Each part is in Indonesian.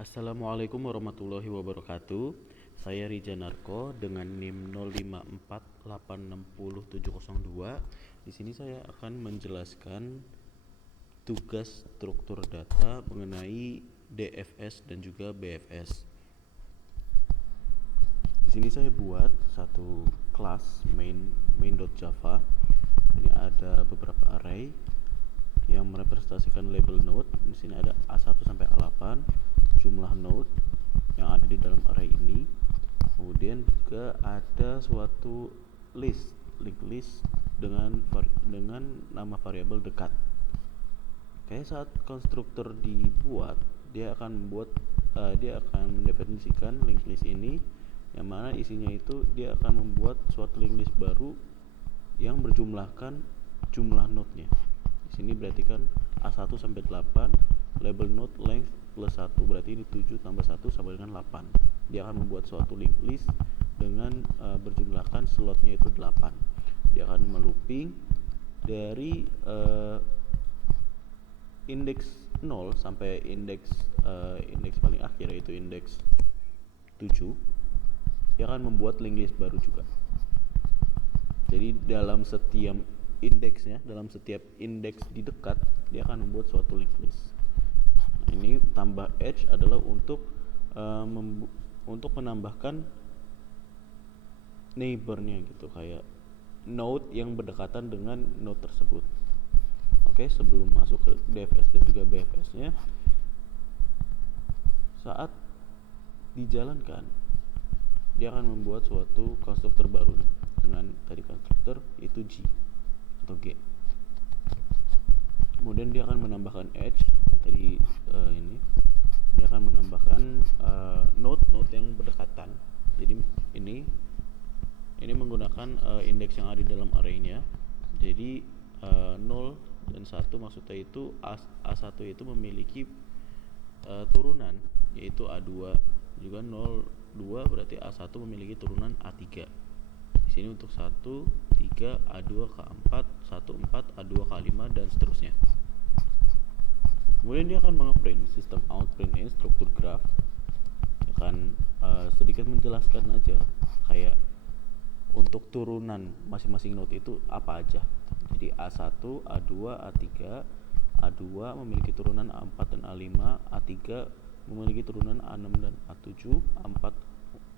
Assalamualaikum warahmatullahi wabarakatuh. Saya Rija Narko dengan NIM 0548600702. Di sini saya akan menjelaskan tugas struktur data mengenai DFS dan juga BFS. Di sini saya buat satu kelas main.java. Ini ada beberapa array yang merepresentasikan label node. Di sini ada A1 sampai A8, jumlah node yang ada di dalam array ini. Kemudian juga ada suatu linked list dengan nama variabel dekat. Oke, saat konstruktor dibuat, dia akan mendefinisikan linked list ini, yang mana isinya itu dia akan membuat suatu linked list baru yang berjumlahkan jumlah node-nya. Di sini berarti kan A1 sampai 8, label node length plus 1, berarti ini 7 tambah 1 sama dengan 8. Dia akan membuat suatu linked list dengan berjumlahkan slotnya itu 8. Dia akan melooping dari indeks 0 sampai indeks paling akhir, yaitu indeks 7. Dia akan membuat linked list baru juga. Jadi dalam setiap indeks di dekat, dia akan membuat suatu linked list. Nah, ini tambah edge adalah untuk menambahkan neighbornya gitu, kayak node yang berdekatan dengan node tersebut. Oke, sebelum masuk ke DFS dan juga BFS-nya, saat dijalankan, dia akan membuat suatu konstruktor baru nih, dengan tadi konstruktor itu G atau G. Kemudian dia akan menambahkan edge yang tadi ini. Dia akan menambahkan node yang berdekatan. Jadi ini menggunakan indeks yang ada di dalam array-nya. Jadi 0 dan 1 maksudnya itu A1 itu memiliki turunan, yaitu A2. Juga 02 berarti A1 memiliki turunan A3. Di sini untuk 1, 3, A2 ke 4, 1, 4, A2 ke 5 dan seterusnya. Kemudian dia akan mengeprint sistem outprint ini struktur graph. Dia akan sedikit menjelaskan aja kayak untuk turunan masing-masing node itu apa aja. Jadi A1, A2, A3, A2 memiliki turunan A4 dan A5, A3 memiliki turunan A6 dan A7, A4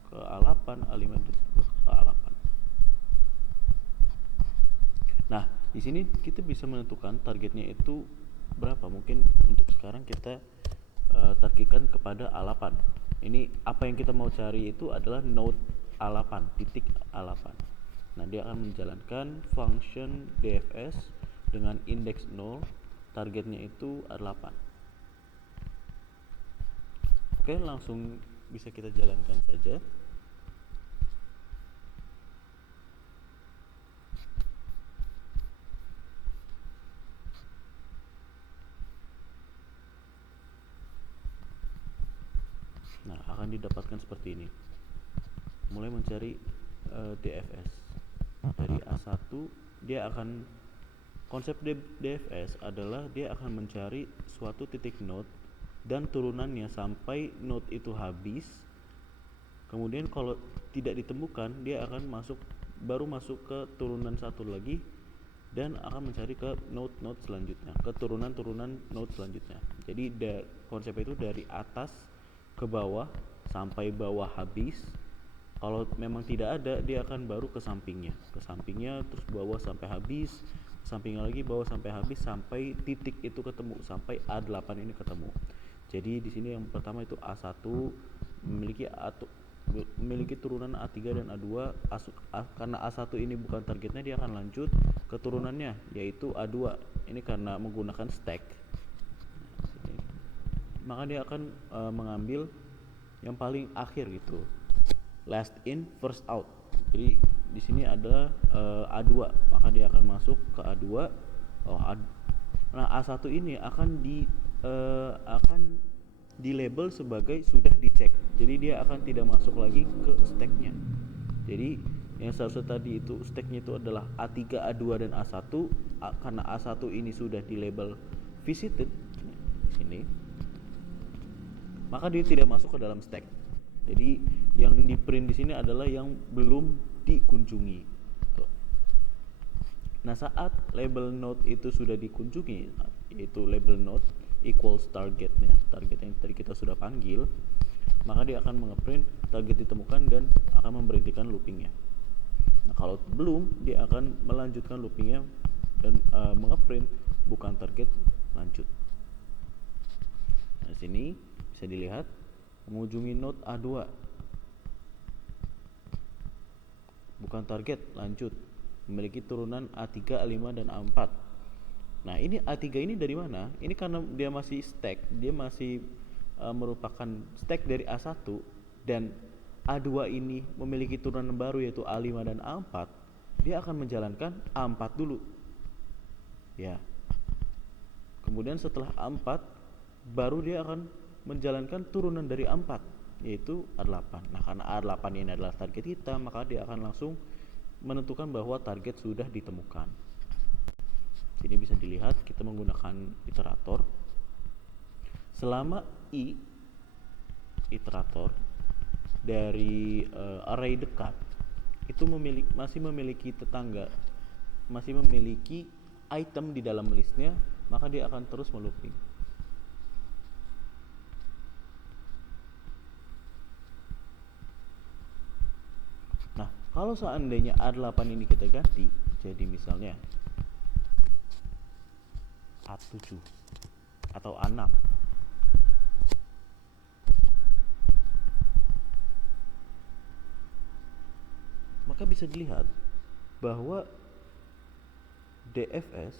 ke A8, A5 dan ke A8. Nah, di sini kita bisa menentukan targetnya itu berapa. Mungkin untuk sekarang kita targetkan kepada A8. Ini apa yang kita mau cari itu adalah node A8, titik A8. Nah, dia akan menjalankan function DFS dengan indeks 0, targetnya itu A8. Oke, langsung bisa kita jalankan saja. Nah, akan didapatkan seperti ini. Mulai mencari DFS dari A1, dia akan konsep DFS adalah dia akan mencari suatu titik node dan turunannya sampai node itu habis. Kemudian kalau tidak ditemukan, dia akan baru masuk ke turunan satu lagi dan akan mencari ke node selanjutnya, ke turunan node selanjutnya. Jadi konsep itu dari atas ke bawah sampai bawah habis. Kalau memang tidak ada, dia akan baru ke sampingnya terus bawah sampai habis, sampingnya lagi bawah sampai habis, sampai titik itu ketemu, sampai A8 ini ketemu. Jadi di sini yang pertama itu A1 memiliki turunan A3 dan A2. Karena A1 ini bukan targetnya, dia akan lanjut ke turunannya, yaitu A2. Ini karena menggunakan stack. Maka dia akan mengambil yang paling akhir gitu, last in first out. Jadi di sini ada A2, maka dia akan masuk ke A2. Nah, A1 ini akan di label sebagai sudah dicek. Jadi dia akan tidak masuk lagi ke stacknya. Jadi yang seharusnya tadi itu stacknya itu adalah A3, A2 dan A1. Karena A1 ini sudah di label visited di sini, maka dia tidak masuk ke dalam stack. Jadi yang di print di sini adalah yang belum dikunjungi. Tuh. Nah, saat label node itu sudah dikunjungi, yaitu label node equals targetnya, target yang tadi kita sudah panggil, maka dia akan mengeprint target ditemukan dan akan memberhentikan loopingnya. Nah, kalau belum, dia akan melanjutkan loopingnya dan mengeprint bukan target lanjut. Nah, sini bisa dilihat mengunjungi node A2 bukan target lanjut, memiliki turunan A3, A5 dan A4. Nah, ini A3 ini dari mana? Ini karena dia masih stack, dia masih merupakan stack dari A1 dan A2 ini memiliki turunan baru yaitu A5 dan A4, dia akan menjalankan A4 dulu. Ya. Kemudian setelah A4 baru dia akan menjalankan turunan dari A4 yaitu A8. Nah, karena A8 ini adalah target kita, maka dia akan langsung menentukan bahwa target sudah ditemukan. Sini bisa dilihat kita menggunakan iterator. Selama i iterator dari array dekat itu masih memiliki tetangga, masih memiliki item di dalam listnya, maka dia akan terus melooping. Nah, kalau seandainya A8 ini kita ganti jadi misalnya A7 atau A6, maka bisa dilihat bahwa DFS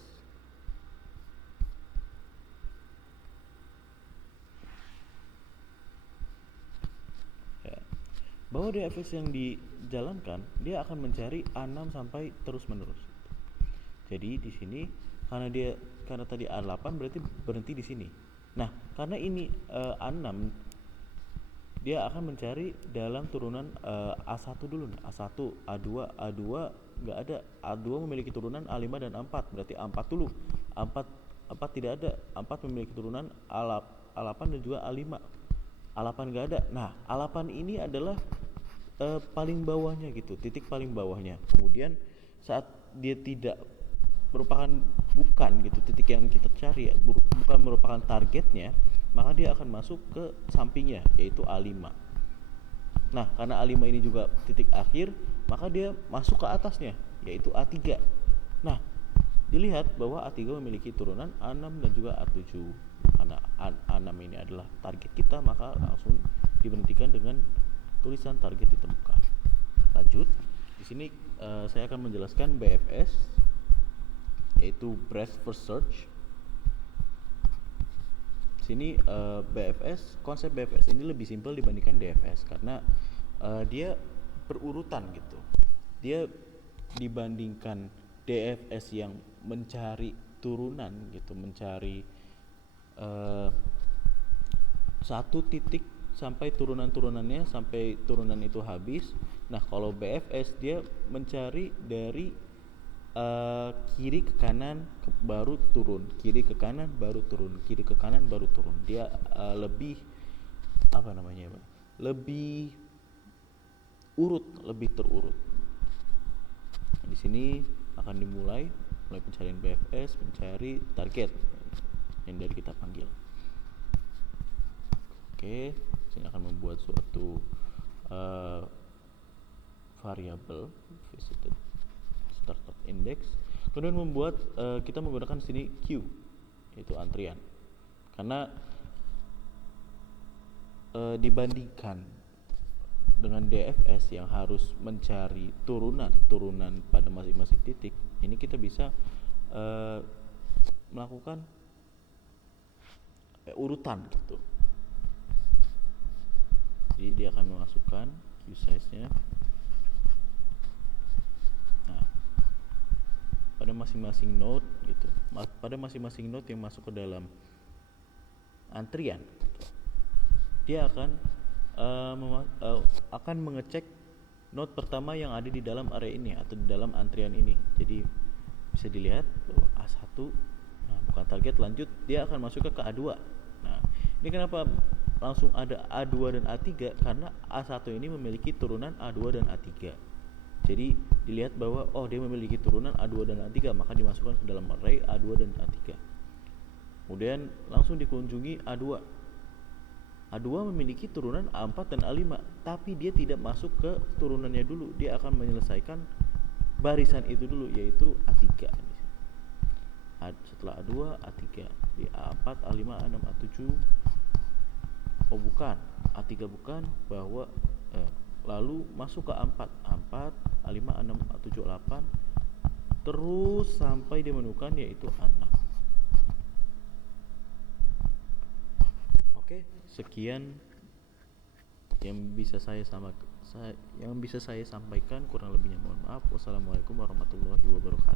yang dijalankan dia akan mencari A6 sampai terus menerus. Jadi di sini karena tadi A8 berarti berhenti di sini. Nah, karena ini A6 dia akan mencari dalam turunan A1 dulu nih. A1, A2 nggak ada. A2 memiliki turunan A5 dan A4, berarti A4 dulu. A4 tidak ada. A4 memiliki turunan A8 dan juga A5. A8 nggak ada. Nah, A8 ini adalah paling bawahnya gitu, titik paling bawahnya. Kemudian saat dia tidak bukan gitu titik yang kita cari ya, bukan merupakan targetnya, maka dia akan masuk ke sampingnya yaitu A5. Nah, karena A5 ini juga titik akhir, maka dia masuk ke atasnya yaitu A3. Nah, dilihat bahwa A3 memiliki turunan A6 dan juga A7. Karena A6 ini adalah target kita, maka langsung diberhentikan dengan tulisan target ditemukan. Lanjut, di sini saya akan menjelaskan BFS yaitu Breadth First Search. Sini konsep BFS ini lebih simpel dibandingkan DFS karena dia berurutan gitu. Dia dibandingkan DFS yang mencari turunan gitu, mencari satu titik sampai turunan-turunannya sampai turunan itu habis. Nah, kalau BFS dia mencari dari kiri ke kanan baru turun, kiri ke kanan baru turun, kiri ke kanan baru turun. Dia lebih lebih terurut. Di sini akan mulai pencarian BFS, mencari target yang dari kita panggil. Oke, sini akan membuat suatu variabel visited startup index, kemudian membuat kita menggunakan sini queue yaitu antrian, karena dibandingkan dengan DFS yang harus mencari turunan pada masing-masing titik, ini kita bisa melakukan urutan gitu. Jadi dia akan memasukkan queue size-nya. Nah, pada masing-masing node gitu, pada masing-masing node yang masuk ke dalam antrian, dia akan mengecek node pertama yang ada di dalam area ini atau di dalam antrian ini. Jadi bisa dilihat bahwa A1 bukan target lanjut, dia akan masuk ke A2. Nah, ini kenapa langsung ada A2 dan A3 karena A1 ini memiliki turunan A2 dan A3. Jadi dilihat bahwa dia memiliki turunan A2 dan A3, maka dimasukkan ke dalam array A2 dan A3. Kemudian langsung dikunjungi A2. A2 memiliki turunan A4 dan A5, tapi dia tidak masuk ke turunannya dulu. Dia akan menyelesaikan barisan itu dulu, yaitu A3. Setelah A2, A3, di A4, A5, A6, A7. Bukan, A3 bukan, bahwa lalu masuk ke A4, A4, A5, A6, A7, A8, terus sampai dia menemukan yaitu A6. Oke, sekian yang bisa saya sampaikan, kurang lebihnya mohon maaf. Wassalamualaikum warahmatullahi wabarakatuh.